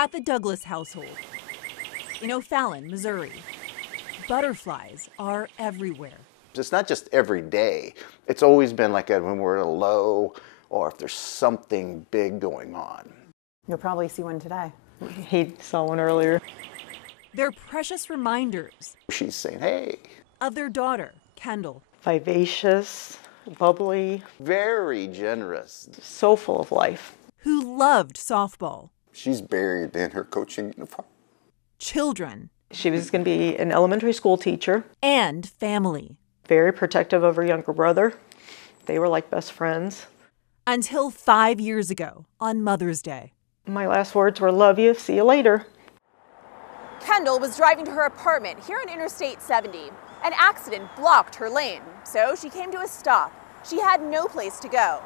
At the Douglas household in O'Fallon, Missouri, butterflies are everywhere. It's not just every day. It's always been like when we're at a low or if there's something big going on. You'll probably see one today. He saw one earlier. They're precious reminders. She's saying, hey. Of their daughter, Kendall. Vivacious, bubbly. Very generous. So full of life. Who loved softball. She's buried in her coaching uniform. Children. She was going to be an elementary school teacher. And family. Very protective of her younger brother. They were like best friends. Until 5 years ago, on Mother's Day. My last words were, love you, see you later. Kendall was driving to her apartment here on Interstate 70. An accident blocked her lane, so she came to a stop. She had no place to go.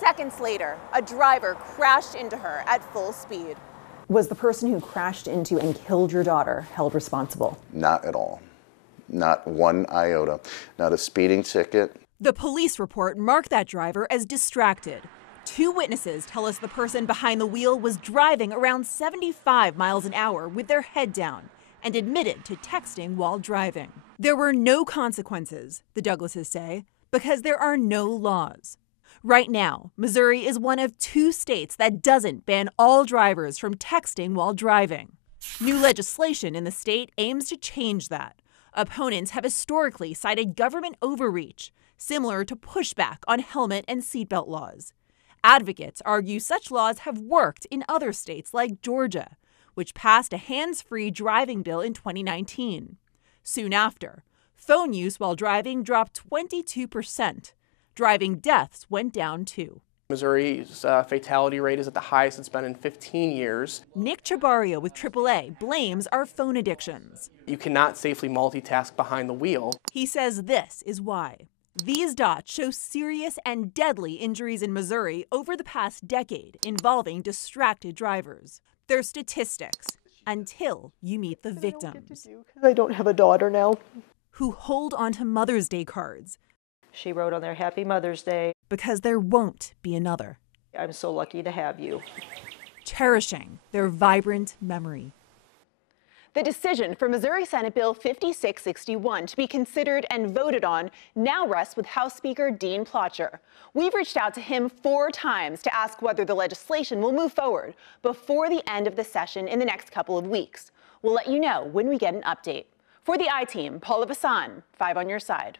Seconds later, a driver crashed into her at full speed. Was the person who crashed into and killed your daughter held responsible? Not at all. Not one iota. Not a speeding ticket. The police report marked that driver as distracted. 2 witnesses tell us the person behind the wheel was driving around 75 miles an hour with their head down and admitted to texting while driving. There were no consequences, the Douglases say, because there are no laws. Right now, Missouri is one of 2 states that doesn't ban all drivers from texting while driving. New legislation in the state aims to change that. Opponents have historically cited government overreach, similar to pushback on helmet and seatbelt laws. Advocates argue such laws have worked in other states like Georgia, which passed a hands-free driving bill in 2019. Soon after, phone use while driving dropped 22%. Driving deaths went down too. Missouri's fatality rate is at the highest it's been in 15 years. Nick Chabario with AAA blames our phone addictions. You cannot safely multitask behind the wheel. He says this is why. These dots show serious and deadly injuries in Missouri over the past decade involving distracted drivers. They're statistics until you meet the victims. I don't have a daughter now. Who hold onto Mother's Day cards. She wrote on there, Happy Mother's Day. Because there won't be another. I'm so lucky to have you. Cherishing their vibrant memory. The decision for Missouri Senate Bill 5661 to be considered and voted on now rests with House Speaker Dean Plocher. We've reached out to him 4 times to ask whether the legislation will move forward before the end of the session in the next couple of weeks. We'll let you know when we get an update. For the I-Team, Paula Vassan, 5 on your side.